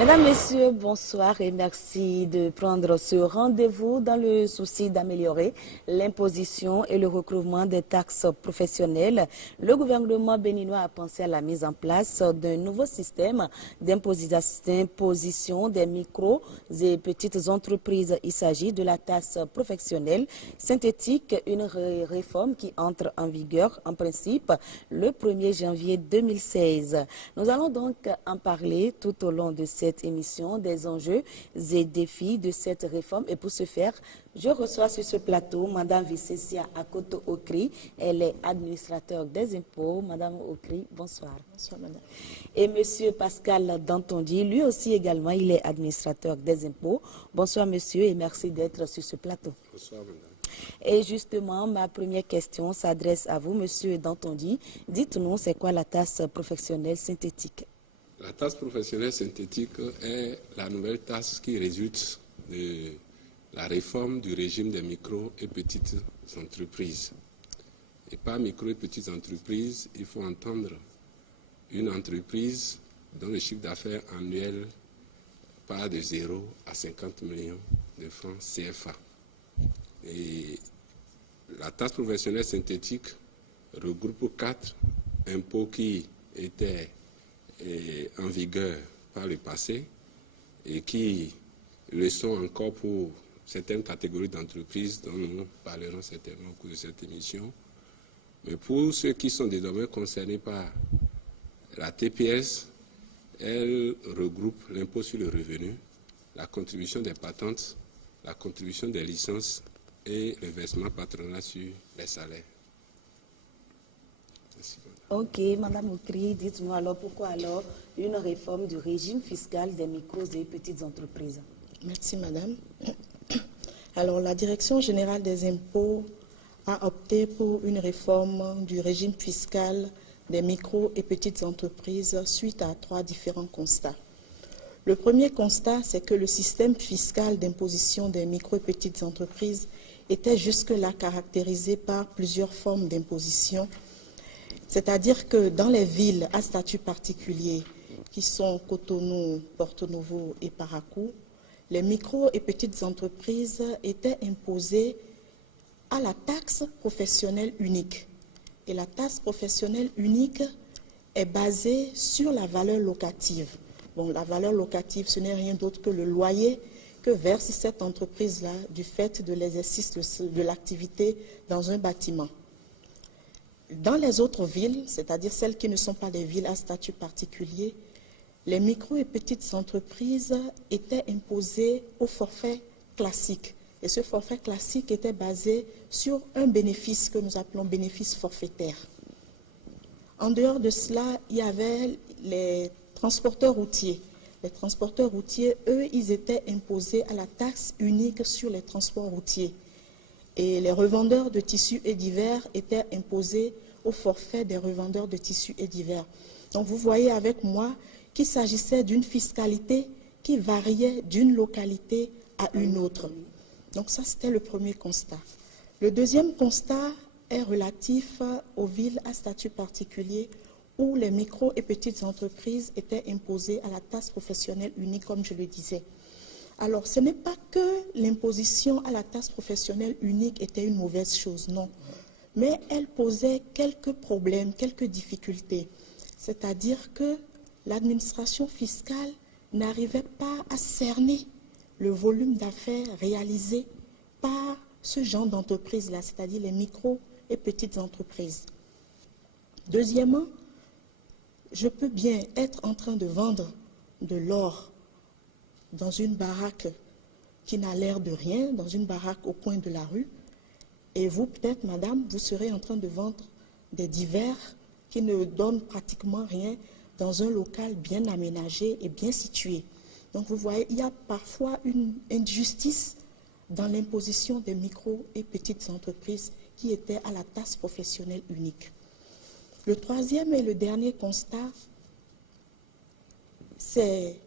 Mesdames, Messieurs, bonsoir et merci de prendre ce rendez-vous dans le souci d'améliorer l'imposition et le recouvrement des taxes professionnelles. Le gouvernement béninois a pensé à la mise en place d'un nouveau système d'imposition des micros et petites entreprises. Il s'agit de la taxe professionnelle synthétique, une réforme qui entre en vigueur en principe le 1er janvier 2016. Nous allons donc en parler tout au long de cette émission, des enjeux et défis de cette réforme. Et pour ce faire, je reçois sur ce plateau Mme Vicessia Akoto Okri. Elle est administrateur des impôts. Mme Okri, bonsoir. Bonsoir, madame. Et M. Pascal Dantondi, lui aussi également, il est administrateur des impôts. Bonsoir, monsieur, et merci d'être sur ce plateau. Bonsoir, madame. Et justement, ma première question s'adresse à vous, monsieur Dantondi. Dites-nous, c'est quoi la taxe professionnelle synthétique? La taxe professionnelle synthétique est la nouvelle taxe qui résulte de la réforme du régime des micro et petites entreprises. Et par micro et petites entreprises, il faut entendre une entreprise dont le chiffre d'affaires annuel part de 0 à 50 millions de francs CFA. Et la taxe professionnelle synthétique regroupe 4 impôts qui étaient en vigueur par le passé et qui le sont encore pour certaines catégories d'entreprises dont nous parlerons certainement au cours de cette émission. Mais pour ceux qui sont désormais concernés par la TPS, elle regroupe l'impôt sur le revenu, la contribution des patentes, la contribution des licences et le versement patronal sur les salaires. Merci. Ok, Madame Okri, dites-nous alors pourquoi alors une réforme du régime fiscal des micros et petites entreprises? Merci, madame. Alors, la Direction générale des impôts a opté pour une réforme du régime fiscal des micros et petites entreprises suite à 3 différents constats. Le premier constat, c'est que le système fiscal d'imposition des micros et petites entreprises était jusque-là caractérisé par plusieurs formes d'imposition. C'est-à-dire que dans les villes à statut particulier, qui sont Cotonou, Porto Novo et Parakou, les micro et petites entreprises étaient imposées à la taxe professionnelle unique. Et la taxe professionnelle unique est basée sur la valeur locative. Bon, la valeur locative, ce n'est rien d'autre que le loyer que verse cette entreprise-là du fait de l'exercice de l'activité dans un bâtiment. Dans les autres villes, c'est-à-dire celles qui ne sont pas des villes à statut particulier, les micro et petites entreprises étaient imposées au forfait classique. Et ce forfait classique était basé sur un bénéfice que nous appelons bénéfice forfaitaire. En dehors de cela, il y avait les transporteurs routiers. Les transporteurs routiers, eux, ils étaient imposés à la taxe unique sur les transports routiers. Et les revendeurs de tissus et divers étaient imposés au forfait des revendeurs de tissus et divers. Donc vous voyez avec moi qu'il s'agissait d'une fiscalité qui variait d'une localité à une autre. Donc ça, c'était le premier constat. Le deuxième constat est relatif aux villes à statut particulier où les micro et petites entreprises étaient imposées à la taxe professionnelle unique, comme je le disais. Alors, ce n'est pas que l'imposition à la taxe professionnelle unique était une mauvaise chose, non. Mais elle posait quelques problèmes, quelques difficultés. C'est-à-dire que l'administration fiscale n'arrivait pas à cerner le volume d'affaires réalisé par ce genre d'entreprise-là, c'est-à-dire les micro et petites entreprises. Deuxièmement, je peux bien être en train de vendre de l'or dans une baraque qui n'a l'air de rien, dans une baraque au coin de la rue, et vous, peut-être, madame, vous serez en train de vendre des divers qui ne donnent pratiquement rien dans un local bien aménagé et bien situé. Donc, vous voyez, il y a parfois une injustice dans l'imposition des micro et petites entreprises qui étaient à la taxe professionnelle unique. Le troisième et le dernier constat, c'est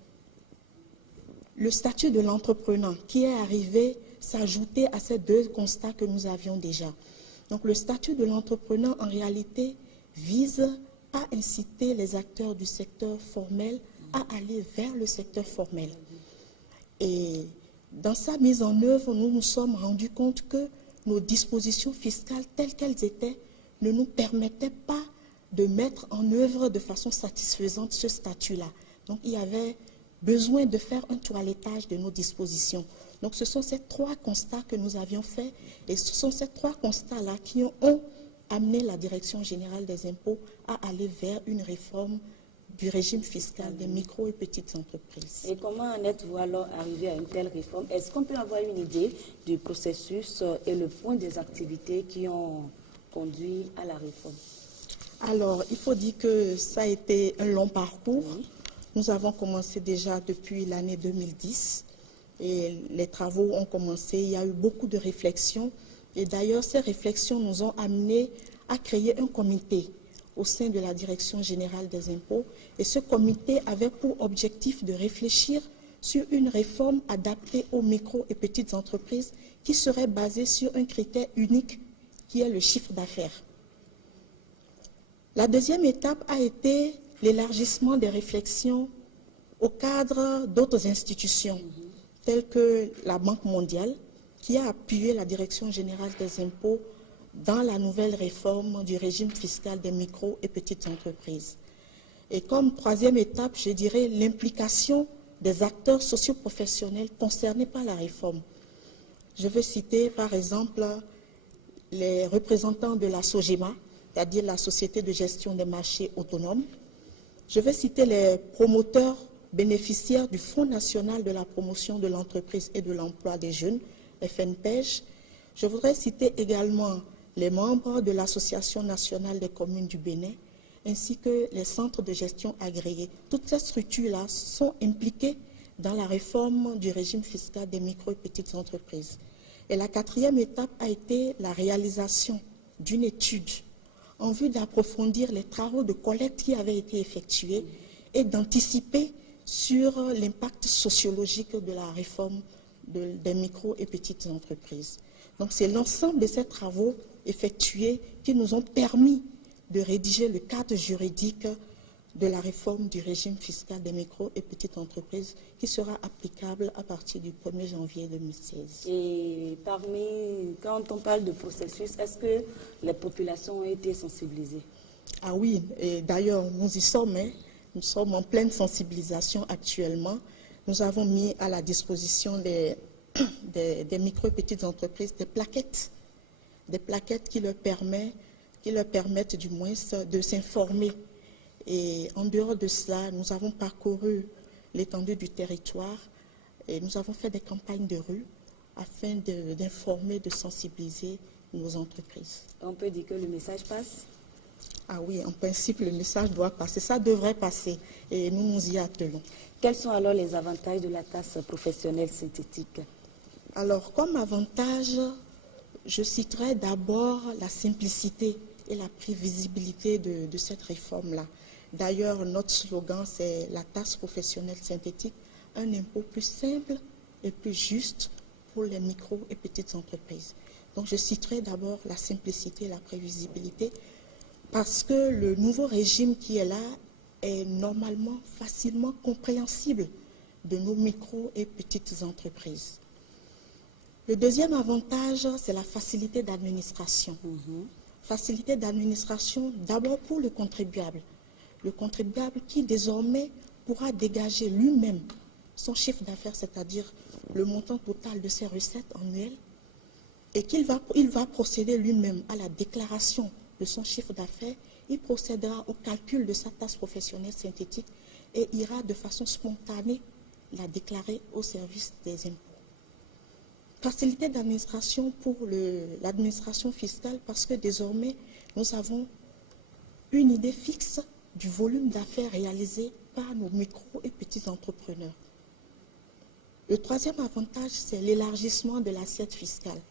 le statut de l'entrepreneur qui est arrivé s'ajouter à ces 2 constats que nous avions déjà. Donc le statut de l'entrepreneur en réalité vise à inciter les acteurs du secteur formel à aller vers le secteur formel. Et dans sa mise en œuvre, nous nous sommes rendus compte que nos dispositions fiscales telles qu'elles étaient ne nous permettaient pas de mettre en œuvre de façon satisfaisante ce statut-là. Donc il y avait besoin de faire un toilettage de nos dispositions. Donc ce sont ces trois constats que nous avions faits et ce sont ces trois constats-là qui ont amené la Direction générale des impôts à aller vers une réforme du régime fiscal des micro et petites entreprises. Et comment en êtes-vous alors arrivé à une telle réforme? Est-ce qu'on peut avoir une idée du processus et le point des activités qui ont conduit à la réforme? Alors, il faut dire que ça a été un long parcours. Oui. Nous avons commencé déjà depuis l'année 2010 et les travaux ont commencé. Il y a eu beaucoup de réflexions et d'ailleurs, ces réflexions nous ont amenés à créer un comité au sein de la Direction générale des impôts. Et ce comité avait pour objectif de réfléchir sur une réforme adaptée aux micro et petites entreprises qui serait basée sur un critère unique qui est le chiffre d'affaires. La deuxième étape a été l'élargissement des réflexions au cadre d'autres institutions, telles que la Banque mondiale, qui a appuyé la Direction générale des impôts dans la nouvelle réforme du régime fiscal des micro et petites entreprises. Et comme troisième étape, je dirais l'implication des acteurs socio-professionnels concernés par la réforme. Je veux citer par exemple les représentants de la SOGEMA, c'est-à-dire la Société de gestion des marchés autonomes. Je vais citer les promoteurs bénéficiaires du Fonds national de la promotion de l'entreprise et de l'emploi des jeunes, FNPEJ. Je voudrais citer également les membres de l'Association nationale des communes du Bénin, ainsi que les centres de gestion agréés. Toutes ces structures-là sont impliquées dans la réforme du régime fiscal des micro et petites entreprises. Et la quatrième étape a été la réalisation d'une étude en vue d'approfondir les travaux de collecte qui avaient été effectués et d'anticiper sur l'impact sociologique de la réforme des micro et petites entreprises. Donc c'est l'ensemble de ces travaux effectués qui nous ont permis de rédiger le cadre juridique de la réforme du régime fiscal des micro et petites entreprises qui sera applicable à partir du 1er janvier 2016. Et quand on parle de processus, est-ce que les populations ont été sensibilisées? Ah oui, et d'ailleurs nous y sommes, nous sommes en pleine sensibilisation actuellement. Nous avons mis à la disposition des micro et petites entreprises des plaquettes qui leur permettent du moins de s'informer. Et en dehors de cela, nous avons parcouru l'étendue du territoire et nous avons fait des campagnes de rue afin d'informer, de sensibiliser nos entreprises. On peut dire que le message passe? Ah oui, en principe, le message doit passer. Ça devrait passer et nous nous y attelons. Quels sont alors les avantages de la taxe professionnelle synthétique? Alors, comme avantage, je citerai d'abord la simplicité et la prévisibilité de cette réforme-là. D'ailleurs, notre slogan, c'est la taxe professionnelle synthétique, un impôt plus simple et plus juste pour les micro et petites entreprises. Donc, je citerai d'abord la simplicité et la prévisibilité parce que le nouveau régime qui est là est normalement facilement compréhensible de nos micro et petites entreprises. Le deuxième avantage, c'est la facilité d'administration. Facilité d'administration d'abord pour le contribuable. Le contribuable qui désormais pourra dégager lui-même son chiffre d'affaires, c'est-à-dire le montant total de ses recettes annuelles, et qu'il va procéder lui-même à la déclaration de son chiffre d'affaires, il procédera au calcul de sa taxe professionnelle synthétique et ira de façon spontanée la déclarer au service des impôts. Facilité d'administration pour l'administration fiscale parce que désormais, nous avons une idée fixe du volume d'affaires réalisé par nos micro et petits entrepreneurs. Le troisième avantage, c'est l'élargissement de l'assiette fiscale.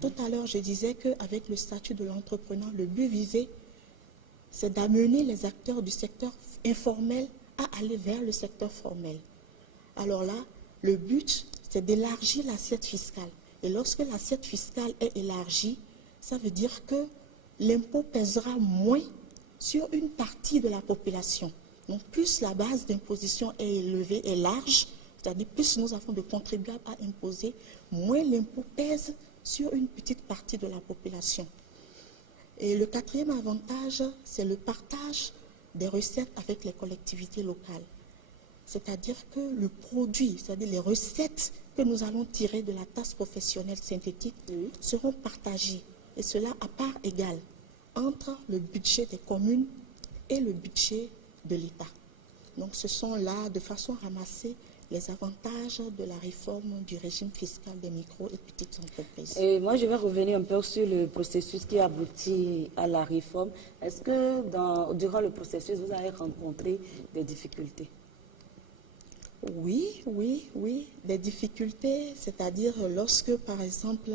Tout à l'heure, je disais qu'avec le statut de l'entrepreneur, le but visé, c'est d'amener les acteurs du secteur informel à aller vers le secteur formel. Alors là, le but, c'est d'élargir l'assiette fiscale. Et lorsque l'assiette fiscale est élargie, ça veut dire que l'impôt pèsera moins sur une partie de la population. Donc, plus la base d'imposition est élevée et large, c'est-à-dire plus nous avons de contribuables à imposer, moins l'impôt pèse sur une petite partie de la population. Et le quatrième avantage, c'est le partage des recettes avec les collectivités locales. C'est-à-dire que le produit, c'est-à-dire les recettes que nous allons tirer de la taxe professionnelle synthétique seront partagées, et cela à part égale, entre le budget des communes et le budget de l'État. Donc ce sont là, de façon ramassée, les avantages de la réforme du régime fiscal des micro et petites entreprises. Et moi, je vais revenir un peu sur le processus qui aboutit à la réforme. Est-ce que durant le processus, vous avez rencontré des difficultés? Oui, des difficultés, c'est-à-dire lorsque, par exemple,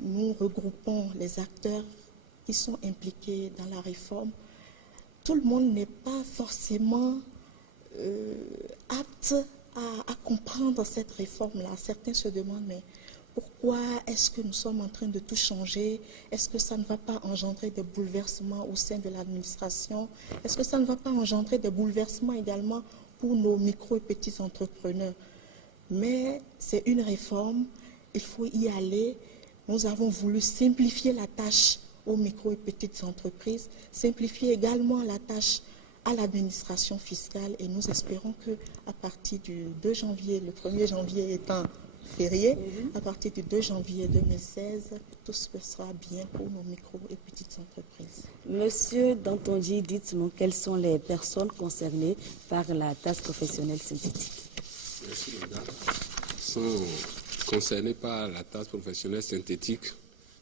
nous regroupons les acteurs qui sont impliqués dans la réforme, tout le monde n'est pas forcément apte à comprendre cette réforme-là. Certains se demandent, mais pourquoi est-ce que nous sommes en train de tout changer? Est-ce que ça ne va pas engendrer des bouleversements au sein de l'administration? Est-ce que ça ne va pas engendrer des bouleversements également pour nos micro et petits entrepreneurs? Mais c'est une réforme, il faut y aller. Nous avons voulu simplifier la tâche aux micro et petites entreprises, simplifier également la tâche à l'administration fiscale, et nous espérons qu'à partir du 2 janvier, le 1er janvier étant férié, à partir du 2 janvier 2016, tout se passera bien pour nos micro et petites entreprises. Monsieur Dantonji, dites-nous quelles sont les personnes concernées par la taxe professionnelle synthétique. Merci, madame. Sont concernées par la taxe professionnelle synthétique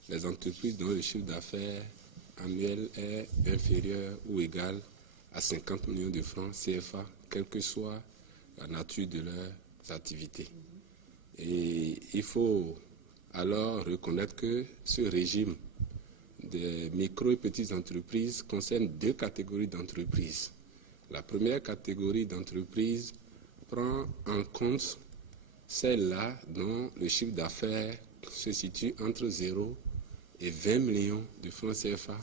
les entreprises dont le chiffre d'affaires annuel est inférieur ou égal à 50 millions de francs CFA, quelle que soit la nature de leurs activités. Et il faut alors reconnaître que ce régime des micro et petites entreprises concerne deux catégories d'entreprises. La première catégorie d'entreprises prend en compte celles-là dont le chiffre d'affaires se situe entre 0 et 20 millions de francs CFA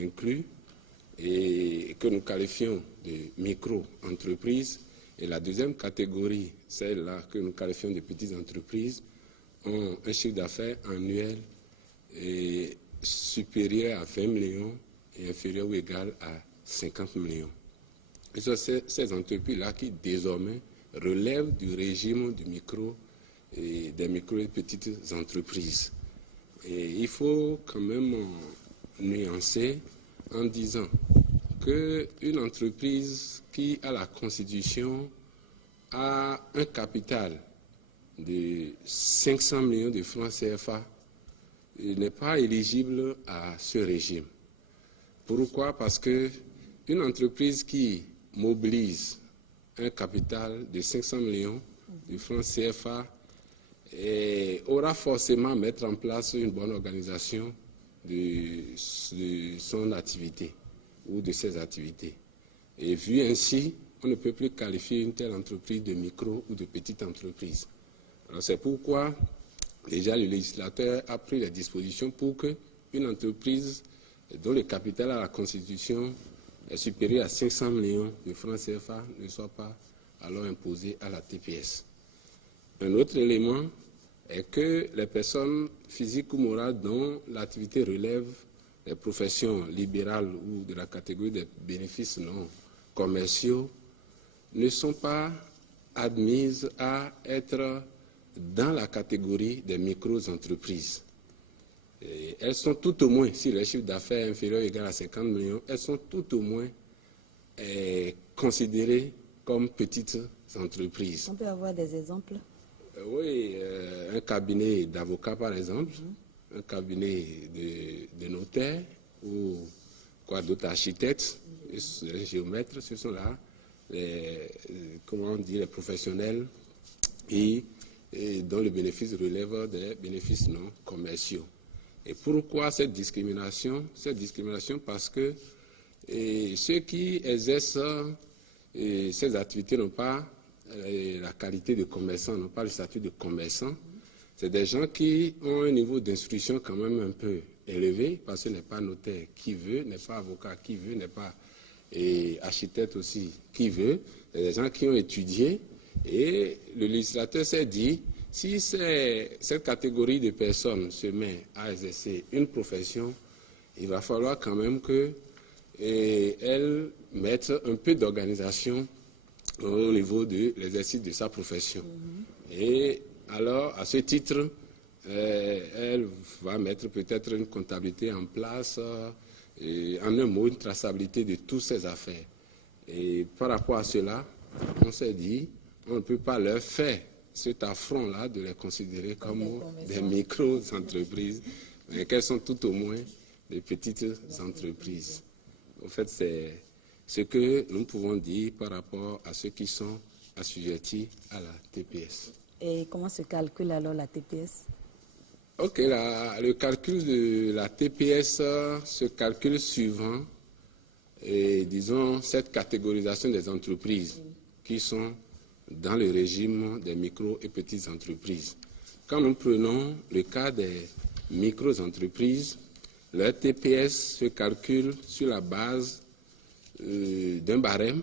inclus, et que nous qualifions de micro-entreprises. Et la deuxième catégorie, celle-là que nous qualifions de petites entreprises, ont un chiffre d'affaires annuel supérieur à 20 millions et inférieur ou égal à 50 millions. Et ce sont ces entreprises-là qui désormais relèvent du régime du micro et des micro et petites entreprises. Et il faut quand même nuancer en disant qu'une entreprise qui a la constitution a un capital de 500 millions de francs CFA n'est pas éligible à ce régime. Pourquoi? Parce qu'une entreprise qui mobilise un capital de 500 millions de francs CFA aura forcément à mettre en place une bonne organisation de son activité ou de ses activités. Et vu ainsi, on ne peut plus qualifier une telle entreprise de micro ou de petite entreprise. Alors c'est pourquoi déjà le législateur a pris les dispositions pour qu'une entreprise dont le capital à la Constitution est supérieur à 500 millions de francs CFA ne soit pas alors imposée à la TPS. Un autre élément est que les personnes physiques ou morales dont l'activité relève des professions libérales ou de la catégorie des bénéfices non commerciaux ne sont pas admises à être dans la catégorie des micro-entreprises. Et elles sont tout au moins, si le chiffre d'affaires est inférieur ou égal à 50 millions, elles sont tout au moins considérées comme petites entreprises. On peut avoir des exemples? Oui, un cabinet d'avocats par exemple, un cabinet de notaires ou quoi d'autres, architectes, les géomètres, ce sont là les professionnels et dont le bénéfice relève des bénéfices non commerciaux. Et pourquoi cette discrimination? Cette discrimination parce que ceux qui exercent ces activités n'ont pas la qualité de commerçant, n'ont pas le statut de commerçant. C'est des gens qui ont un niveau d'instruction quand même un peu élevé, parce que n'est pas notaire qui veut, n'est pas avocat qui veut, n'est pas et architecte aussi qui veut, des gens qui ont étudié, et le législateur s'est dit, si cette catégorie de personnes se met à exercer une profession, il va falloir quand même qu'elle mette un peu d'organisation au niveau de l'exercice de sa profession. Et alors, à ce titre, elle va mettre peut-être une comptabilité en place, et en un mot, une traçabilité de toutes ses affaires. Et par rapport à cela, on s'est dit, on ne peut pas leur faire cet affront-là de les considérer comme des micro-entreprises, mais qu'elles sont tout au moins des petites entreprises. En fait, c'est ce que nous pouvons dire par rapport à ceux qui sont assujettis à la TPS. Et comment se calcule alors la TPS? Ok, le calcul de la TPS se calcule suivant, disons, cette catégorisation des entreprises qui sont dans le régime des micro et petites entreprises. Quand nous prenons le cas des micro-entreprises, leur TPS se calcule sur la base d'un barème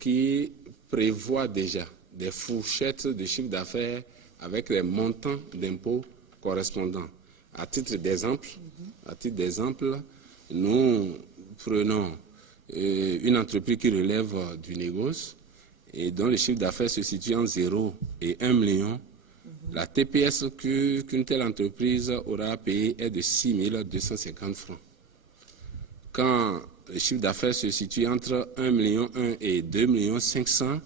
qui prévoit déjà des fourchettes de chiffre d'affaires avec les montants d'impôts correspondants. À titre d'exemple, nous prenons une entreprise qui relève du négoce et dont le chiffre d'affaires se situe entre 0 et 1 million. La TPS qu'une telle entreprise aura à payer est de 6 250 francs. Quand le chiffre d'affaires se situe entre 1 million et 2 500 000,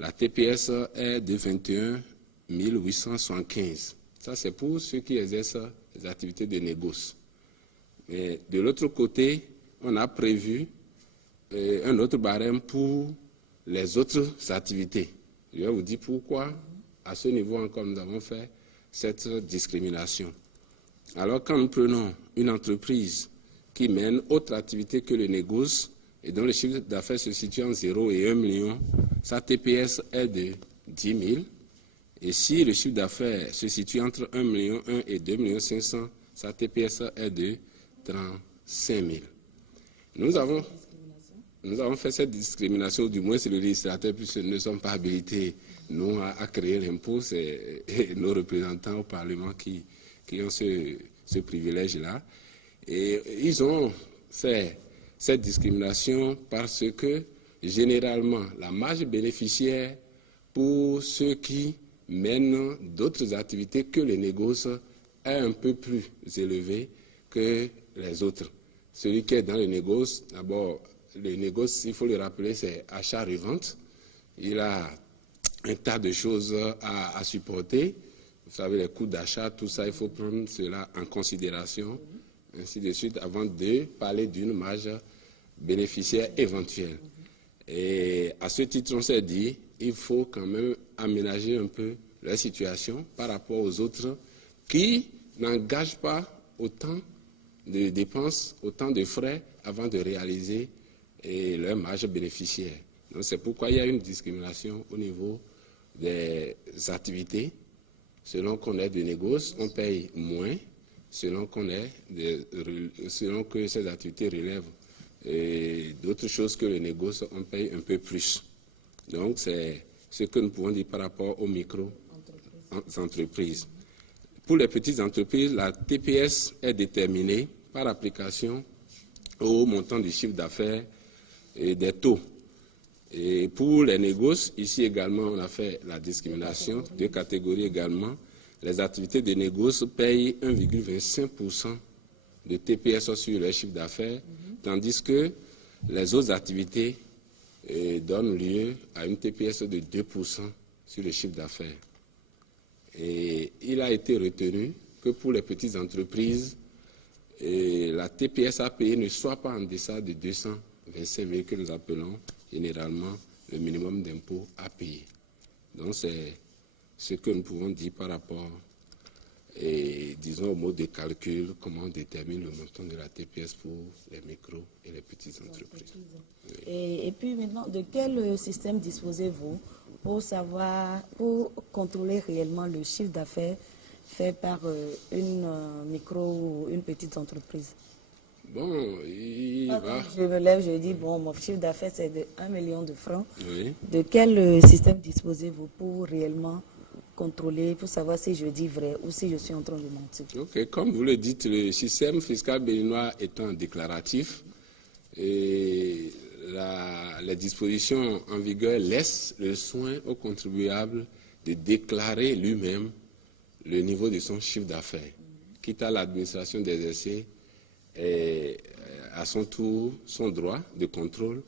la TPS est de 21 875. Ça, c'est pour ceux qui exercent les activités de négoce. Mais de l'autre côté, on a prévu un autre barème pour les autres activités. Je vais vous dire pourquoi, à ce niveau encore, nous avons fait cette discrimination. Alors, quand nous prenons une entreprise qui mène autre activité que le négoce et dont le chiffre d'affaires se situe entre 0 et 1 million, sa TPS est de 10 000. Et si le chiffre d'affaires se situe entre 1 million et 2 500 000, sa TPS est de 35 000. Nous avons fait cette discrimination, du moins c'est le législateur, puisque nous ne sommes pas habilités, nous, à créer l'impôt, c'est nos représentants au Parlement qui ont ce privilège-là. Et ils ont fait cette discrimination parce que, généralement, la marge bénéficiaire pour ceux qui mènent d'autres activités que les négoces est un peu plus élevée que les autres. Celui qui est dans le négoce, d'abord, le négoce, il faut le rappeler, c'est achat-revente. Il a un tas de choses à supporter. Vous savez, les coûts d'achat, tout ça, il faut prendre cela en considération, ainsi de suite, avant de parler d'une marge bénéficiaire éventuelle. Et à ce titre, on s'est dit, il faut quand même aménager un peu la situation par rapport aux autres qui n'engagent pas autant de dépenses, autant de frais avant de réaliser leur marge bénéficiaire. Donc c'est pourquoi il y a une discrimination au niveau des activités. Selon qu'on est de négoce, on paye moins. Selon que ces activités relèvent d'autres choses que le négoce, on paye un peu plus. Donc c'est ce que nous pouvons dire par rapport aux micro-entreprises. Pour les petites entreprises, la TPS est déterminée par application au montant du chiffre d'affaires et des taux. Et pour les négoces, ici également, on a fait la discrimination, deux catégories également. Les activités de négoce payent 1,25% de TPS sur leur chiffre d'affaires, tandis que les autres activités donnent lieu à une TPS de 2% sur le chiffre d'affaires. Et il a été retenu que pour les petites entreprises, la TPS à payer ne soit pas en deçà de 225 000 que nous appelons généralement le minimum d'impôt à payer. Donc c'est ce que nous pouvons dire par rapport, disons, au mode de calcul, comment on détermine le montant de la TPS pour les micro et les petites entreprises. Oui. Et puis maintenant, de quel système disposez-vous pour contrôler réellement le chiffre d'affaires fait par une micro ou une petite entreprise? Bon, il va... Je me lève, je dis, bon, mon chiffre d'affaires, c'est de 1 million de francs. Oui. De quel système disposez-vous pour réellement contrôler, pour savoir si je dis vrai ou si je suis en train de mentir? Ok, comme vous le dites, le système fiscal béninois étant déclaratif, et les dispositions en vigueur laissent le soin au contribuable de déclarer lui-même le niveau de son chiffre d'affaires, quitte à l'administration d'exercer à son tour son droit de contrôle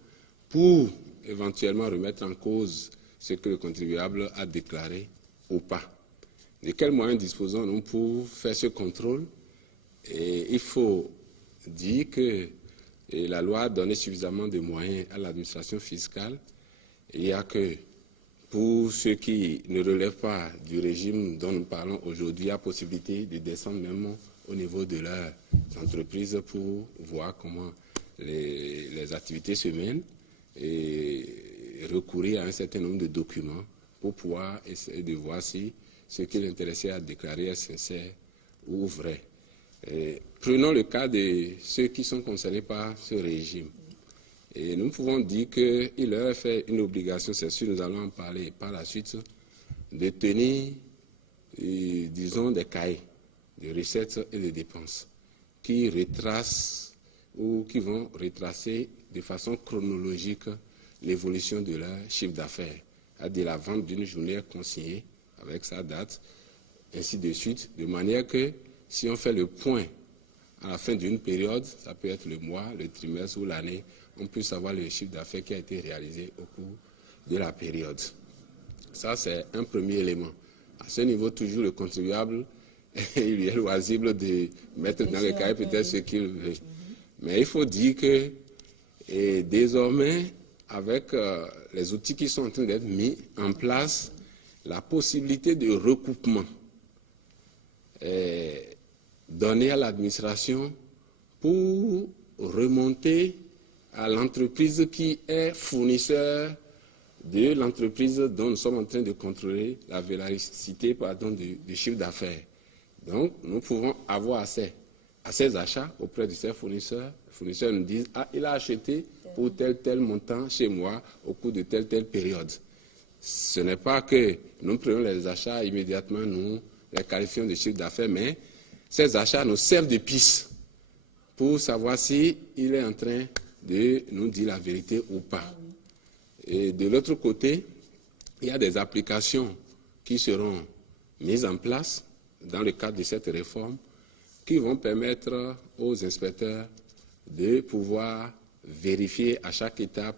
pour éventuellement remettre en cause ce que le contribuable a déclaré ou pas. De quels moyens disposons-nous pour faire ce contrôle? Et il faut dire que la loi a donné suffisamment de moyens à l'administration fiscale. Il y a que pour ceux qui ne relèvent pas du régime dont nous parlons aujourd'hui, il y a possibilité de descendre même au niveau de leurs entreprises pour voir comment les activités se mènent et recourir à un certain nombre de documents pour pouvoir essayer de voir si ce qui l'intéressait à déclarer est sincère ou vrai. Prenons le cas de ceux qui sont concernés par ce régime. Et nous pouvons dire qu'il leur est fait une obligation, c'est sûr, nous allons en parler par la suite, de tenir, disons, des cahiers de recettes et de dépenses qui retracent ou qui vont retracer de façon chronologique l'évolution de leur chiffre d'affaires, c'est-à-dire la vente d'une journée consignée avec sa date, ainsi de suite, de manière que si on fait le point à la fin d'une période, ça peut être le mois, le trimestre ou l'année, on peut savoir le chiffre d'affaires qui a été réalisé au cours de la période. Ça, c'est un premier élément. À ce niveau, toujours le contribuable, il lui est loisible de mettre dans le cahier peut-être ce qu'il veut. Mais il faut dire que désormais, avec les outils qui sont en train d'être mis en place, la possibilité de recoupement est donnée à l'administration pour remonter à l'entreprise qui est fournisseur de l'entreprise dont nous sommes en train de contrôler la véracité du chiffre d'affaires. Donc, nous pouvons avoir accès à ces achats auprès de ces fournisseurs. Les fournisseurs nous disent « Ah, il a acheté pour tel montant chez moi au cours de telle période ». Ce n'est pas que nous prenons les achats immédiatement, nous les qualifions de chiffre d'affaires, mais ces achats nous servent de piste pour savoir s'il est en train de nous dire la vérité ou pas. Et de l'autre côté, il y a des applications qui seront mises en place dans le cadre de cette réforme qui vont permettre aux inspecteurs de pouvoir vérifier à chaque étape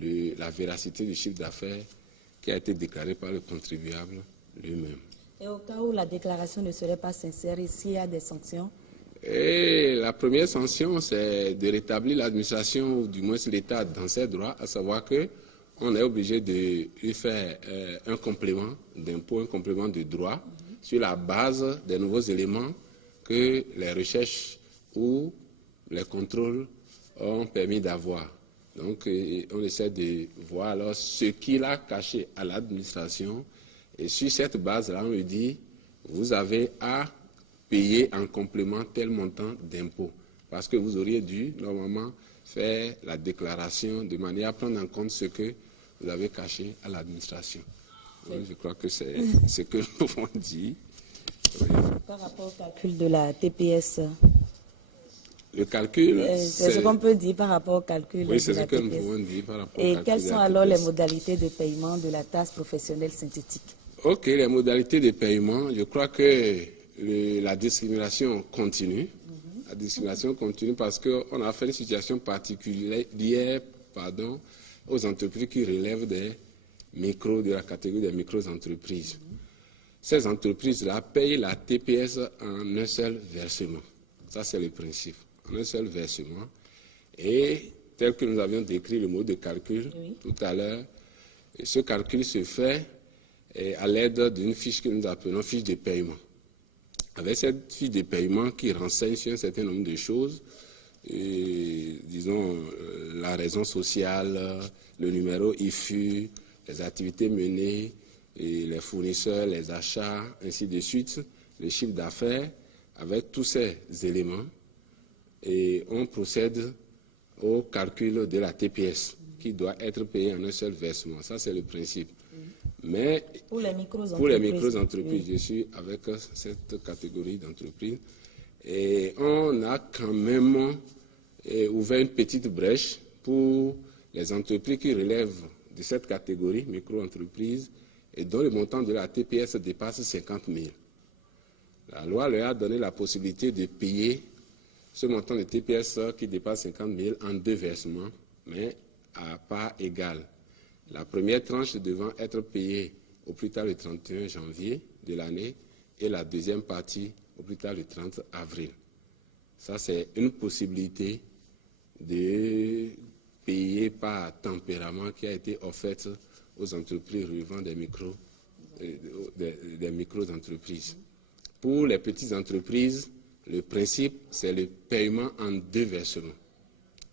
la véracité du chiffre d'affaires qui a été déclaré par le contribuable lui-même. Et au cas où la déclaration ne serait pas sincère, s'il y a des sanctions? Et la première sanction, c'est de rétablir l'administration, ou du moins l'État, dans ses droits, à savoir qu'on est obligé de lui faire un complément d'impôt, un complément de droit, sur la base des nouveaux éléments que les recherches ou les contrôles ont permis d'avoir. Donc, on essaie de voir alors ce qu'il a caché à l'administration. Et sur cette base-là, on lui dit, vous avez à payer en complément tel montant d'impôt. Parce que vous auriez dû, normalement, faire la déclaration de manière à prendre en compte ce que vous avez caché à l'administration. Oui, je crois que c'est ce que nous pouvons dire. Oui. Par rapport au calcul de la TPS, le calcul, c'est ce qu'on peut dire par rapport au calcul de la TPS. Oui, c'est ce que nous pouvons dire par rapport au calcul. Et quelles sont alors les modalités de paiement de la taxe professionnelle synthétique? Ok, les modalités de paiement, je crois que la discrimination continue. La discrimination continue parce qu'on a fait une situation particulière aux entreprises qui relèvent de la catégorie des micro-entreprises. Ces entreprises-là payent la TPS en un seul versement. Ça, c'est le principe. En un seul versement. Et tel que nous avions décrit le mode de calcul tout à l'heure, ce calcul se fait à l'aide d'une fiche que nous appelons fiche de paiement. Avec cette fiche de paiement qui renseigne sur un certain nombre de choses, disons la raison sociale, le numéro IFU, les activités menées, et les fournisseurs, les achats, ainsi de suite, le chiffre d'affaires, avec tous ces éléments, et on procède au calcul de la TPS qui doit être payée en un seul versement. Ça, c'est le principe. Mais pour les micro-entreprises, oui. je suis avec cette catégorie d'entreprises. Et on a quand même ouvert une petite brèche pour les entreprises qui relèvent de cette catégorie, micro-entreprises, et dont le montant de la TPS dépasse 50 000. La loi leur a donné la possibilité de payer ce montant de TPS qui dépasse 50 000 en 2 versements, mais à part égale. La première tranche devant être payée au plus tard le 31 janvier de l'année et la deuxième partie au plus tard le 30 avril. Ça, c'est une possibilité de payer par tempérament qui a été offerte aux entreprises relevant des micro-entreprises. Pour les petites entreprises, le principe, c'est le paiement en 2 versements.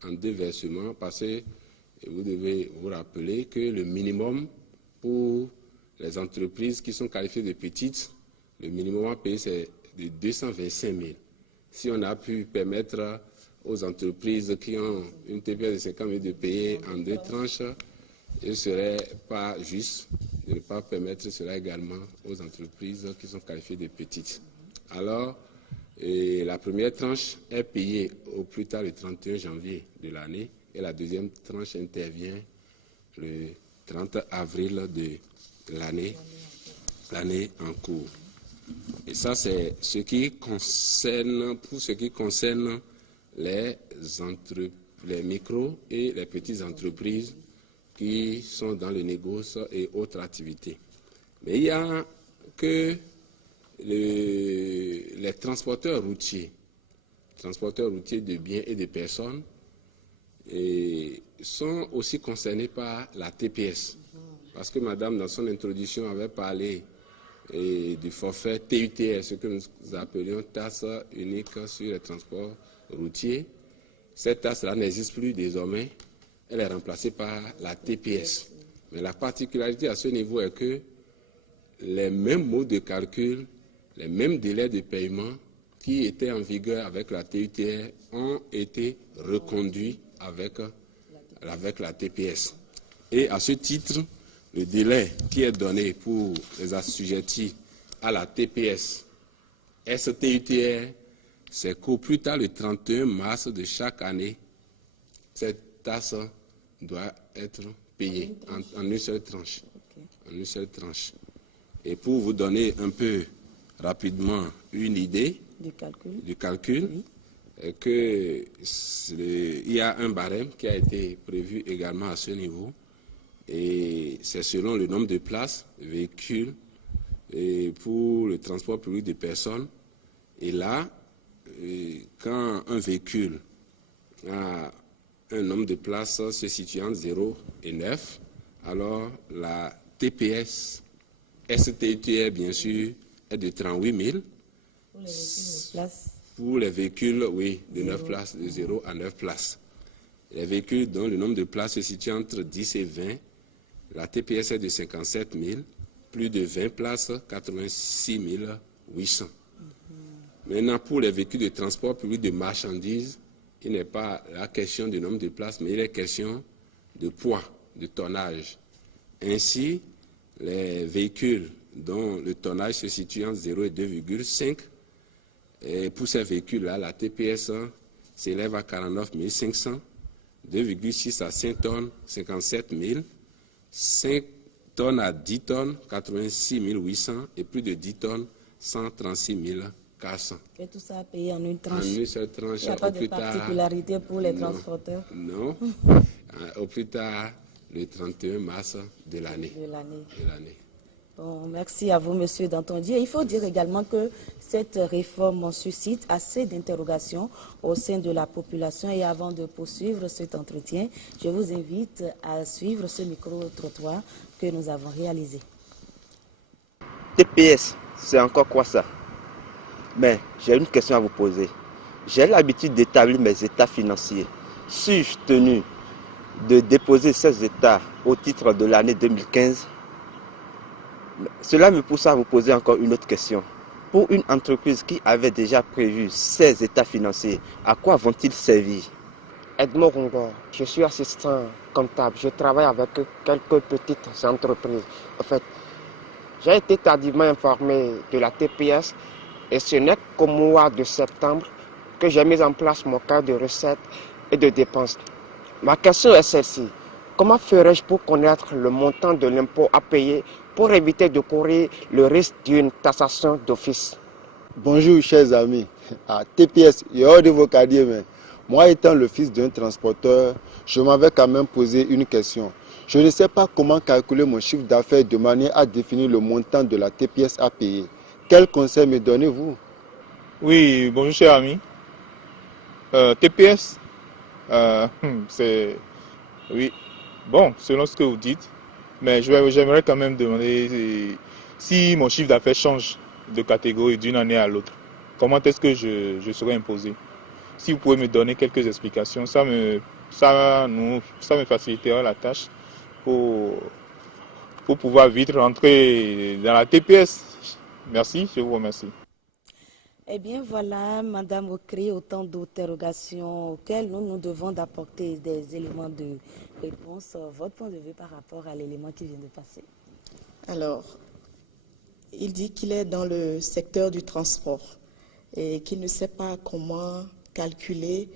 En 2 versements, parce que vous devez vous rappeler que le minimum pour les entreprises qui sont qualifiées de petites, le minimum à payer, c'est de 225 000. Si on a pu permettre aux entreprises qui ont une TPS de 50 000 de payer en 2 tranches, il ne serait pas juste de ne pas permettre cela également aux entreprises qui sont qualifiées de petites. Alors, la première tranche est payée au plus tard le 31 janvier de l'année et la deuxième tranche intervient le 30 avril de l'année en cours. Et ça, c'est ce qui concerne, pour ce qui concerne les micros et les petites entreprises qui sont dans le négoce et autres activités. Mais il y a que les transporteurs routiers de biens et de personnes sont aussi concernés par la TPS. Parce que madame, dans son introduction, avait parlé du forfait TUTR, ce que nous appelions taxe unique sur les transports routiers. Cette taxe-là n'existe plus désormais. Elle est remplacée par la TPS. Mais la particularité à ce niveau est que les mêmes modes de calcul, les mêmes délais de paiement qui étaient en vigueur avec la TUTR ont été reconduits avec la TPS. Et à ce titre, le délai qui est donné pour les assujettis à la TPS STUTR, c'est qu'au plus tard le 31 mars de chaque année, cette taxe doit être payée en une seule tranche. En une seule tranche. Et pour vous donner un peu rapidement une idée du calcul, il y a un barème qui a été prévu également à ce niveau. Et c'est selon le nombre de places, de véhicules, et pour le transport public de personnes. Et là, quand un véhicule a un nombre de places se situant entre 0 et 9, alors la TPS STUTR, bien sûr, est de 38 000. Pour les véhicules, oui, de 9 places, de 0 à 9 places. Les véhicules dont le nombre de places se situe entre 10 et 20, la TPS est de 57 000, plus de 20 places, 86 800. Maintenant, pour les véhicules de transport public de marchandises, il n'est pas la question du nombre de places, mais il est question de poids, de tonnage. Ainsi, les véhicules dont le tonnage se situe entre 0 et 2,5, et pour ces véhicules-là, la TPS s'élève à 49 500, 2,6 à 5 tonnes, 57 000, 5 tonnes à 10 tonnes, 86 800 et plus de 10 tonnes, 136 400. Et tout ça à payer en une tranche. En une seule tranche. Il n'y a pas de particularité pour les transporteurs. Non. Au plus tard, le 31 mars de l'année. Bon, merci à vous, Monsieur Dantondier. Il faut dire également que cette réforme suscite assez d'interrogations au sein de la population. Et avant de poursuivre cet entretien, je vous invite à suivre ce micro-trottoir que nous avons réalisé. TPS, c'est encore quoi ça? Mais j'ai une question à vous poser. J'ai l'habitude d'établir mes états financiers. Suis-je tenu de déposer ces états au titre de l'année 2015? Cela me pousse à vous poser encore une autre question. Pour une entreprise qui avait déjà prévu ces états financiers, à quoi vont-ils servir? Edmond Rongor, je suis assistant comptable. Je travaille avec quelques petites entreprises. En fait, j'ai été tardivement informé de la TPS et ce n'est qu'au mois de septembre que j'ai mis en place mon cahier de recettes et de dépenses. Ma question est celle-ci. Comment ferais-je pour connaître le montant de l'impôt à payer pour éviter de courir le risque d'une taxation d'office? Bonjour chers amis. TPS, il y a de vos cadres, mais moi étant le fils d'un transporteur, je m'avais quand même posé une question. Je ne sais pas comment calculer mon chiffre d'affaires de manière à définir le montant de la TPS à payer. Quel conseil me donnez-vous? Oui, bonjour cher ami. TPS, c'est... Oui, bon, selon ce que vous dites, mais j'aimerais quand même demander si mon chiffre d'affaires change de catégorie d'une année à l'autre. Comment est-ce que je serai imposé? Si vous pouvez me donner quelques explications, ça me facilitera la tâche pour pouvoir vite rentrer dans la TPS. Merci, je vous remercie. Eh bien voilà, Madame Okri, autant d'interrogations auxquelles nous devons d'apporter des éléments de réponse. Votre point de vue par rapport à l'élément qui vient de passer? Alors, il dit qu'il est dans le secteur du transport et qu'il ne sait pas comment calculer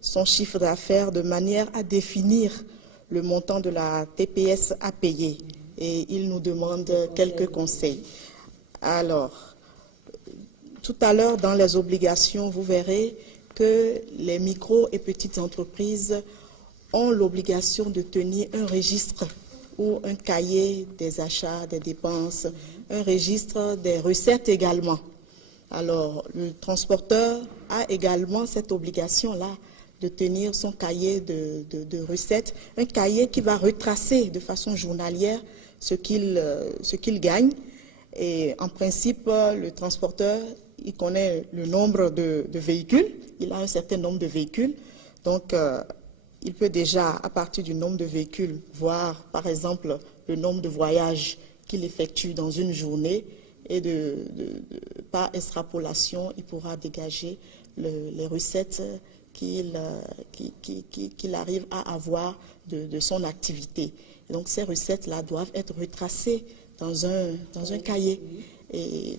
son chiffre d'affaires de manière à définir le montant de la TPS à payer. Et il nous demande quelques conseils. Alors, tout à l'heure, dans les obligations, vous verrez que les micro et petites entreprises ont l'obligation de tenir un registre ou un cahier des achats, des dépenses, un registre des recettes également. Alors, le transporteur a également cette obligation-là de tenir son cahier de recettes, un cahier qui va retracer de façon journalière ce qu'il gagne. Et en principe, le transporteur, il connaît le nombre de véhicules, il a un certain nombre de véhicules, donc il peut déjà, à partir du nombre de véhicules, voir par exemple le nombre de voyages qu'il effectue dans une journée et par extrapolation, il pourra dégager les recettes qu'il arrive à avoir de son activité. Et donc ces recettes-là doivent être retracées dans un cahier. Et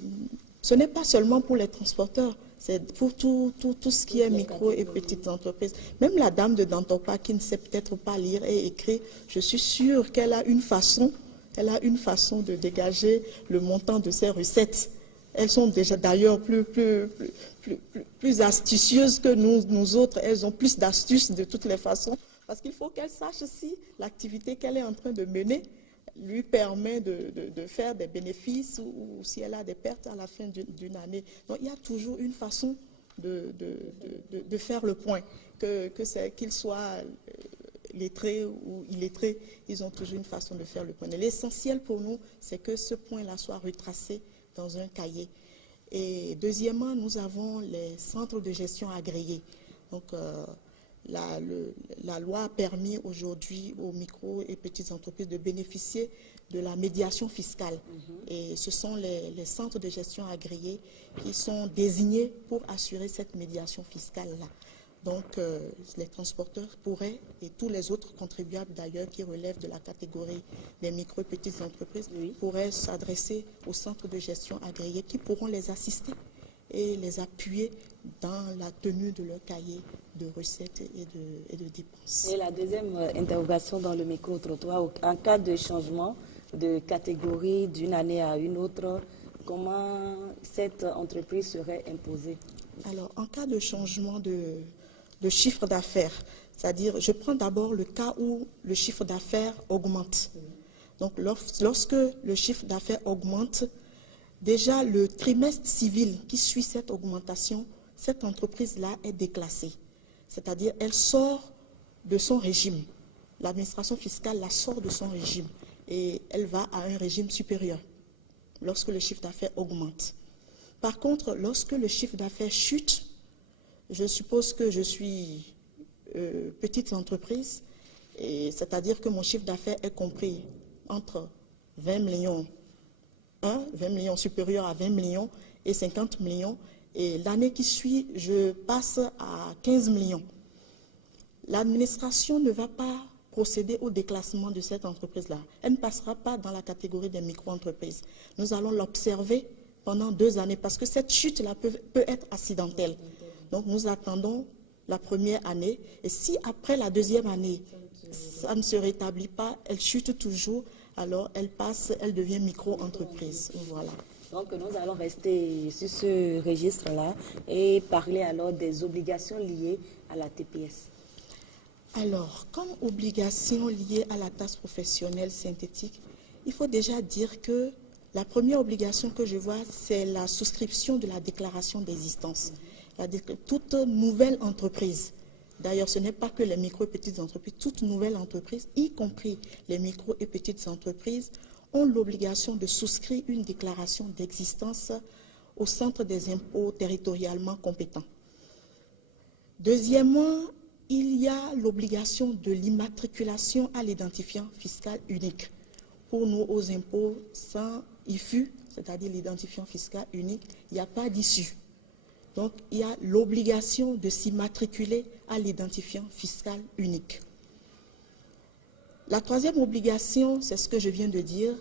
ce n'est pas seulement pour les transporteurs, c'est pour tout ce qui est micro et petites entreprises. Même la dame de Dantopa qui ne sait peut-être pas lire et écrire, je suis sûre qu'elle a une façon de dégager le montant de ses recettes. Elles sont déjà d'ailleurs plus astucieuses que nous autres. Elles ont plus d'astuces de toutes les façons. Parce qu'il faut qu'elle sache si l'activité qu'elle est en train de mener lui permet de faire des bénéfices ou si elle a des pertes à la fin d'une année. Donc il y a toujours une façon de faire le point. Qu'il soit lettré ou illettré, ils ont toujours une façon de faire le point. Et l'essentiel pour nous, c'est que ce point-là soit retracé dans un cahier. Et deuxièmement, nous avons les centres de gestion agréés. Donc, la loi a permis aujourd'hui aux micro et petites entreprises de bénéficier de la médiation fiscale. Et ce sont les centres de gestion agréés qui sont désignés pour assurer cette médiation fiscale-là. Donc, les transporteurs pourraient, et tous les autres contribuables d'ailleurs qui relèvent de la catégorie des micro et petites entreprises, pourraient s'adresser aux centres de gestion agréés qui pourront les assister et les appuyer dans la tenue de leur cahier de recettes et de dépenses. Et la deuxième interrogation dans le micro-trottoir, en cas de changement de catégorie d'une année à une autre, comment cette entreprise serait imposée? Alors, en cas de changement de chiffre d'affaires, c'est-à-dire, je prends d'abord le cas où le chiffre d'affaires augmente. Donc, lorsque le chiffre d'affaires augmente, déjà le trimestre civil qui suit cette augmentation, cette entreprise-là est déclassée. C'est-à-dire, elle sort de son régime. L'administration fiscale la sort de son régime et elle va à un régime supérieur lorsque le chiffre d'affaires augmente. Par contre, lorsque le chiffre d'affaires chute, je suppose que je suis petite entreprise, c'est-à-dire que mon chiffre d'affaires est compris entre 20 millions supérieur à 20 millions et 50 millions. Et l'année qui suit, je passe à 15 millions. L'administration ne va pas procéder au déclassement de cette entreprise-là. Elle ne passera pas dans la catégorie des micro-entreprises. Nous allons l'observer pendant 2 années parce que cette chute-là peut être accidentelle. Donc nous attendons la première année et si après la deuxième année, ça ne se rétablit pas, elle chute toujours, alors elle devient micro-entreprise. Voilà. Donc nous allons rester sur ce registre-là et parler alors des obligations liées à la TPS. Alors, comme obligation liée à la taxe professionnelle synthétique, il faut déjà dire que la première obligation que je vois, c'est la souscription de la déclaration d'existence. Toute nouvelle entreprise, d'ailleurs ce n'est pas que les micro et petites entreprises, toute nouvelle entreprise, y compris les micro et petites entreprises, ont l'obligation de souscrire une déclaration d'existence au centre des impôts territorialement compétents. Deuxièmement, il y a l'obligation de l'immatriculation à l'identifiant fiscal unique. Pour nous, aux impôts sans IFU, c'est-à-dire l'identifiant fiscal unique, il n'y a pas d'issue. Donc, il y a l'obligation de s'immatriculer à l'identifiant fiscal unique. La troisième obligation, c'est ce que je viens de dire,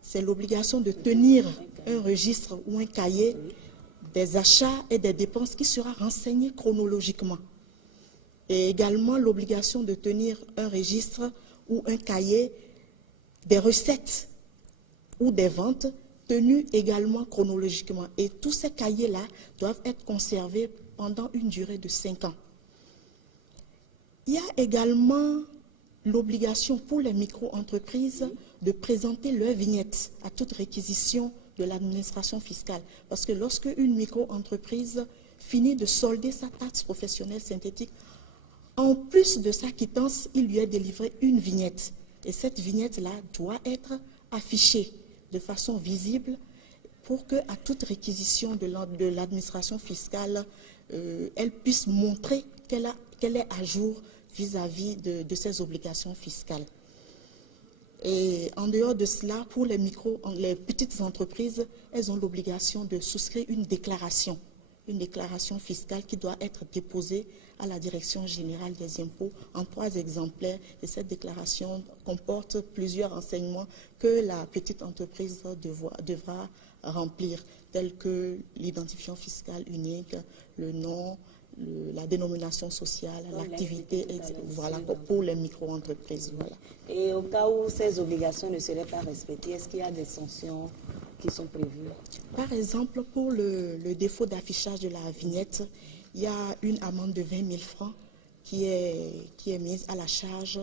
c'est l'obligation de tenir un registre ou un cahier des achats et des dépenses qui sera renseigné chronologiquement. Et également l'obligation de tenir un registre ou un cahier des recettes ou des ventes tenus également chronologiquement. Et tous ces cahiers-là doivent être conservés pendant une durée de 5 ans. Il y a également l'obligation pour les micro-entreprises de présenter leur vignette à toute réquisition de l'administration fiscale. Parce que lorsque une micro-entreprise finit de solder sa taxe professionnelle synthétique, en plus de sa quittance, il lui est délivré une vignette. Et cette vignette-là doit être affichée de façon visible pour qu'à toute réquisition de l'administration fiscale, elle puisse montrer qu'elle est à jour vis-à-vis de ses obligations fiscales. Et en dehors de cela, pour les petites entreprises, elles ont l'obligation de souscrire une déclaration fiscale qui doit être déposée à la Direction générale des impôts en 3 exemplaires. Et cette déclaration comporte plusieurs renseignements que la petite entreprise devra remplir, tels que l'identifiant fiscal unique, le nom, la dénomination sociale, l'activité, voilà, pour les micro-entreprises. Voilà. Et au cas où ces obligations ne seraient pas respectées, est-ce qu'il y a des sanctions qui sont prévues? Par exemple, pour le défaut d'affichage de la vignette, il y a une amende de 20 000 francs qui est mise à la charge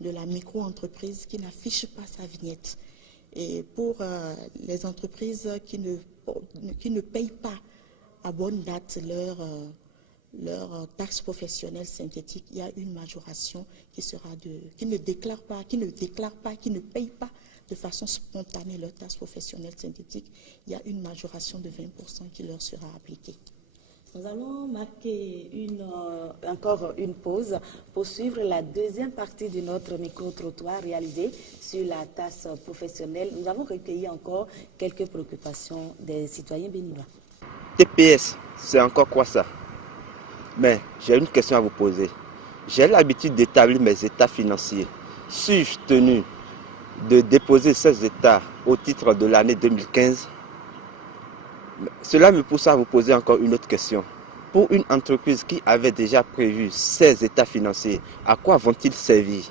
de la micro-entreprise qui n'affiche pas sa vignette. Et pour les entreprises qui ne payent pas à bonne date leur taxe professionnelle synthétique, il y a une majoration qui ne paye pas de façon spontanée leur taxe professionnelle synthétique. Il y a une majoration de 20% qui leur sera appliquée. Nous allons marquer encore une pause pour suivre la deuxième partie de notre micro-trottoir réalisé sur la taxe professionnelle. Nous avons recueilli encore quelques préoccupations des citoyens béninois. TPS, c'est encore quoi ça? Mais j'ai une question à vous poser. J'ai l'habitude d'établir mes états financiers. Suis-je tenu de déposer ces états au titre de l'année 2015? Cela me pousse à vous poser encore une autre question. Pour une entreprise qui avait déjà prévu ses états financiers, à quoi vont-ils servir?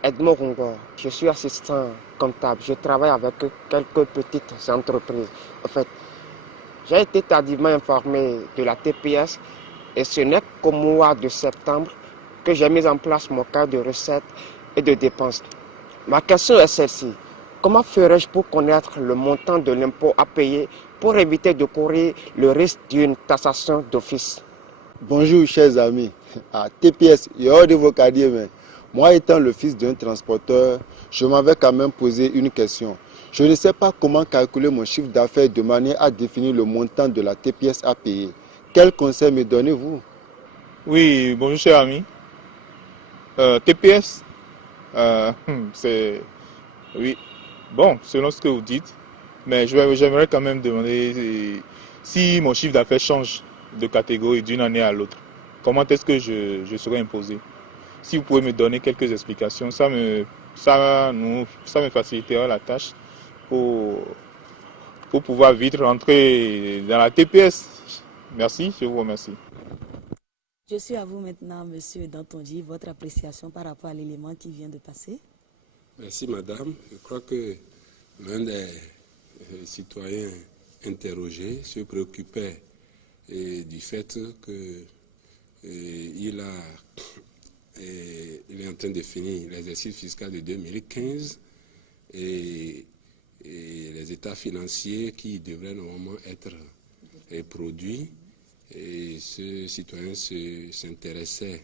Edmond Rongo, je suis assistant comptable. Je travaille avec quelques petites entreprises. En fait, j'ai été tardivement informé de la TPS et ce n'est qu'au mois de septembre que j'ai mis en place mon cas de recettes et de dépenses. Ma question est celle-ci. Comment ferais-je pour connaître le montant de l'impôt à payer pour éviter de courir le risque d'une taxation d'office? Bonjour chers amis. TPS, il y a de vos cadres, mais moi étant le fils d'un transporteur, je m'avais quand même posé une question. Je ne sais pas comment calculer mon chiffre d'affaires de manière à définir le montant de la TPS à payer. Quel conseil me donnez-vous? Oui, bonjour cher ami. TPS, c'est... Oui, bon, selon ce que vous dites, mais j'aimerais quand même demander si mon chiffre d'affaires change de catégorie d'une année à l'autre, comment est-ce que je serai imposé? Si vous pouvez me donner quelques explications, ça me facilitera la tâche pour pouvoir vite rentrer dans la TPS. Merci, je vous remercie. Je suis à vous maintenant, Monsieur Dantonji, votre appréciation par rapport à l'élément qui vient de passer. Merci, Madame. Je crois que l'un des citoyens interrogés se préoccupait du fait qu'il est en train de finir l'exercice fiscal de 2015 et les états financiers qui devraient normalement être produits. Et ce citoyen s'intéressait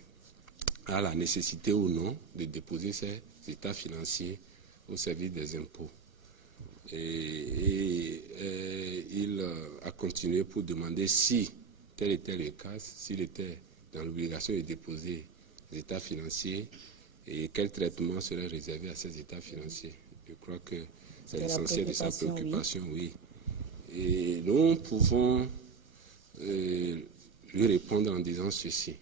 à la nécessité ou non de déposer ces états financiers au service des impôts. Et il a continué pour demander si tel était le cas, s'il était dans l'obligation de déposer les états financiers et quel traitement serait réservé à ces états financiers. Je crois que c'est l'essentiel de sa préoccupation, oui. Et nous pouvons lui répondre en disant ceci.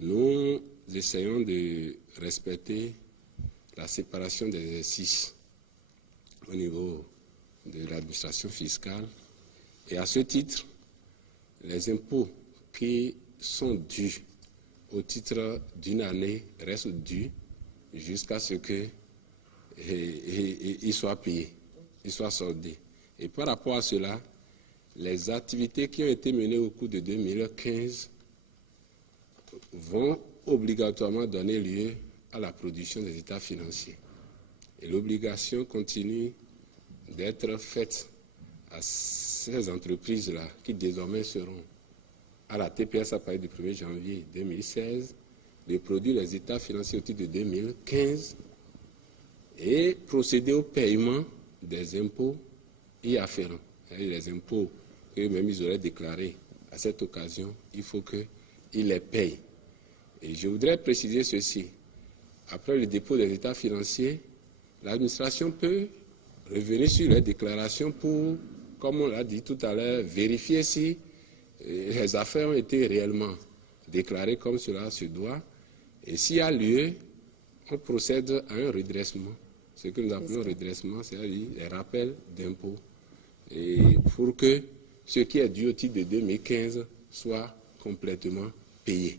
Nous essayons de respecter la séparation des exercices au niveau de l'administration fiscale et à ce titre, les impôts qui sont dus au titre d'une année restent dus jusqu'à ce qu'ils soient payés, ils soient soldés. Et par rapport à cela, les activités qui ont été menées au cours de 2015 vont obligatoirement donner lieu à la production des états financiers. Et l'obligation continue d'être faite à ces entreprises-là qui désormais seront à la TPS à partir du 1er janvier 2016 de produire les états financiers au titre de 2015 et procéder au paiement des impôts y afférents. Les impôts eux-mêmes ils auraient déclarés à cette occasion, il faut qu'ils les payent. Et je voudrais préciser ceci. Après le dépôt des états financiers, l'administration peut revenir sur les déclarations pour, comme on l'a dit tout à l'heure, vérifier si les affaires ont été réellement déclarées comme cela se doit. Et s'il y a lieu, on procède à un redressement. Ce que nous appelons redressement, c'est-à-dire les rappels d'impôts. Et pour que ce qui est dû au titre de 2015 soit complètement payé.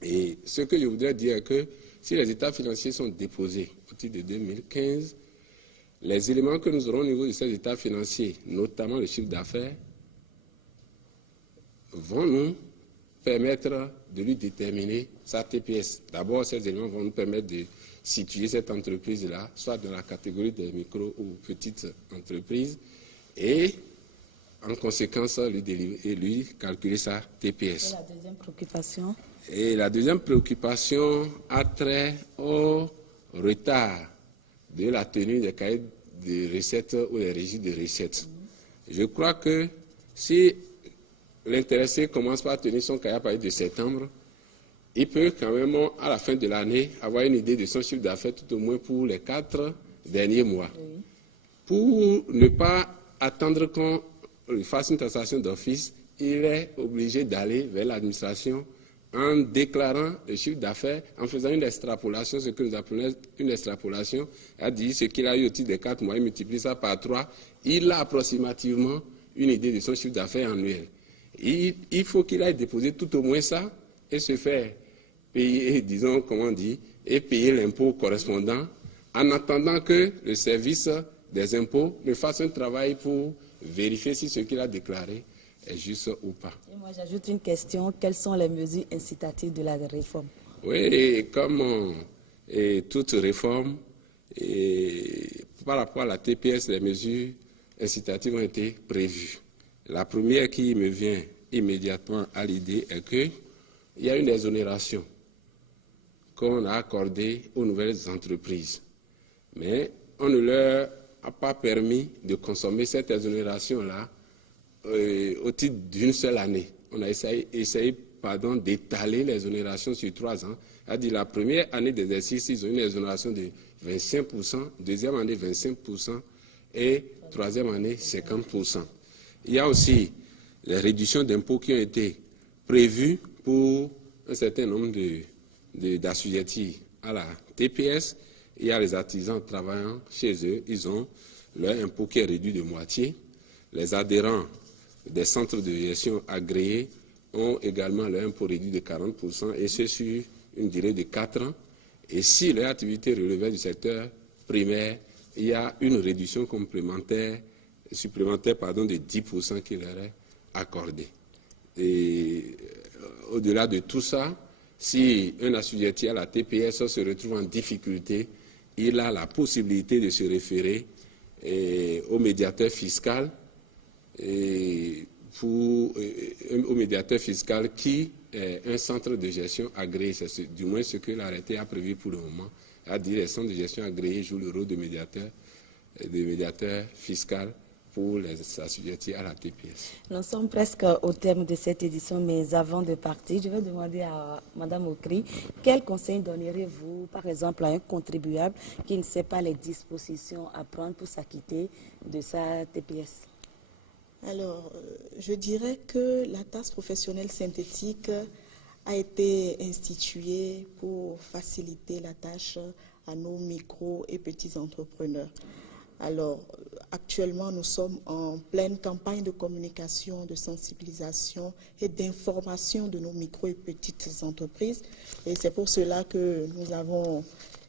Et ce que je voudrais dire est que si les états financiers sont déposés au titre de 2015, les éléments que nous aurons au niveau de ces états financiers, notamment le chiffre d'affaires, vont nous permettre de lui déterminer sa TPS. D'abord, ces éléments vont nous permettre de situer cette entreprise-là, soit dans la catégorie des micro ou petites entreprises, et en conséquence, lui calculer sa TPS. Et la deuxième préoccupation? Et la deuxième préoccupation a trait au retard de la tenue des cahiers de recettes ou des registres de recettes. Je crois que si l'intéressé commence par tenir son cahier à partir de septembre, il peut quand même, à la fin de l'année, avoir une idée de son chiffre d'affaires, tout au moins pour les 4 derniers mois. Oui. Pour ne pas attendre qu'on lui fasse une taxation d'office, il est obligé d'aller vers l'administration en déclarant le chiffre d'affaires, en faisant une extrapolation, ce que nous appelons une extrapolation, c'est-à-dire ce qu'il a eu au titre des 4 mois, il multiplie ça par 3, il a approximativement une idée de son chiffre d'affaires annuel. Il faut qu'il aille déposer tout au moins ça et se faire payer, disons, comment on dit, et payer l'impôt correspondant en attendant que le service des impôts ne fasse un travail pour vérifier si ce qu'il a déclaré est juste ou pas. Et moi, j'ajoute une question. Quelles sont les mesures incitatives de la réforme? Oui, comme toute réforme, par rapport à la TPS, les mesures incitatives ont été prévues. La première qui me vient immédiatement à l'idée est qu'il y a une exonération qu'on a accordée aux nouvelles entreprises. Mais on ne leur a pas permis de consommer cette exonération-là au titre d'une seule année. On a essayé d'étaler l'exonération sur 3 ans. C'est-à-dire la première année d'exercice, ils ont une exonération de 25%, deuxième année 25% et troisième année 50%. Il y a aussi les réductions d'impôts qui ont été prévues pour un certain nombre d'assujettis à la TPS. Il y a les artisans travaillant chez eux, ils ont leur impôt qui est réduit de moitié. Les adhérents des centres de gestion agréés ont également leur impôt réduit de 40%, et ce sur une durée de 4 ans. Et si leur activité relevait du secteur primaire, il y a une réduction supplémentaire de 10% qui leur est accordée. Et au-delà de tout ça, si un assujetti à la TPS se retrouve en difficulté, il a la possibilité de se référer au médiateur fiscal, au médiateur fiscal qui est un centre de gestion agréé. C'est du moins ce que l'arrêté a prévu pour le moment. C'est-à-dire les centres de gestion agréés jouent le rôle de médiateur fiscal pour les assujettis à la TPS. Nous sommes presque au terme de cette édition, mais avant de partir, je vais demander à Mme Okri, quel conseil donnerez-vous, par exemple, à un contribuable qui ne sait pas les dispositions à prendre pour s'acquitter de sa TPS? Alors, je dirais que la taxe professionnelle synthétique a été instituée pour faciliter la tâche à nos micro et petits entrepreneurs. Alors, actuellement, nous sommes en pleine campagne de communication, de sensibilisation et d'information de nos micro et petites entreprises. Et c'est pour cela que nous avons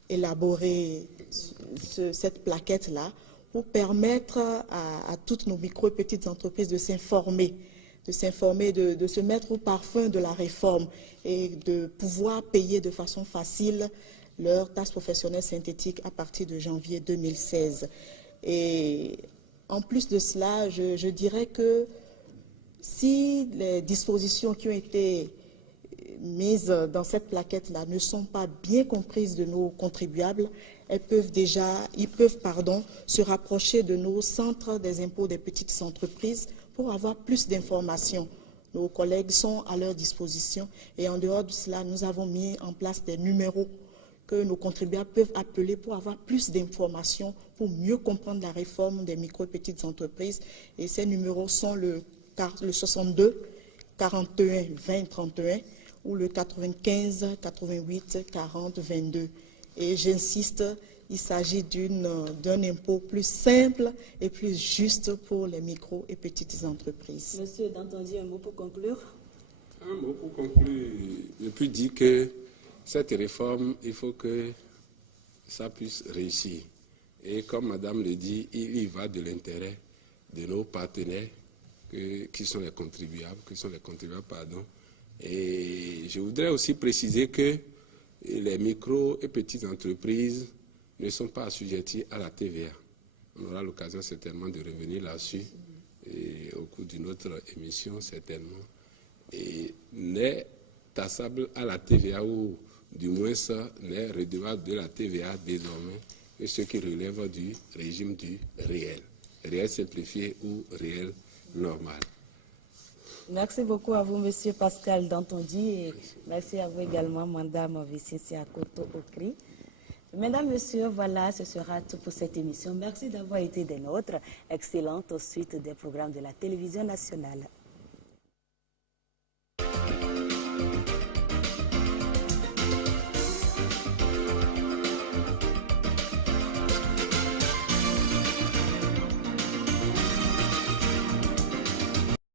élaboré cette plaquette-là pour permettre à toutes nos micro et petites entreprises de s'informer, de se mettre au parfum de la réforme et de pouvoir payer de façon facile leur taxe professionnelle synthétique à partir de janvier 2016. Et en plus de cela, je dirais que si les dispositions qui ont été mises dans cette plaquette-là ne sont pas bien comprises de nos contribuables, ils peuvent se rapprocher de nos centres des impôts des petites entreprises pour avoir plus d'informations. Nos collègues sont à leur disposition et en dehors de cela, nous avons mis en place des numéros que nos contribuables peuvent appeler pour avoir plus d'informations, pour mieux comprendre la réforme des micro et petites entreprises. Et ces numéros sont le 62 41 20 31 ou le 95 88 40 22. Et j'insiste, il s'agit d'un impôt plus simple et plus juste pour les micro et petites entreprises. Monsieur Dantondi, un mot pour conclure? Un mot pour conclure. Je peux dire que cette réforme, il faut que ça puisse réussir. Et comme Madame le dit, il y va de l'intérêt de nos partenaires qui sont les contribuables, Et je voudrais aussi préciser que les micro et petites entreprises ne sont pas assujetties à la TVA. On aura l'occasion certainement de revenir là-dessus au cours d'une autre émission, certainement. Et n'est taxable à la TVA ou du moins ça n'est redevable de la TVA désormais que ce qui relève du régime du réel simplifié ou réel normal. Merci beaucoup à vous, Monsieur Pascal Dantondi, et merci à vous également, Madame Vicinsia Koto-Okri. Mesdames, Messieurs, voilà, ce sera tout pour cette émission. Merci d'avoir été des nôtres. Excellente suite des programmes de la télévision nationale.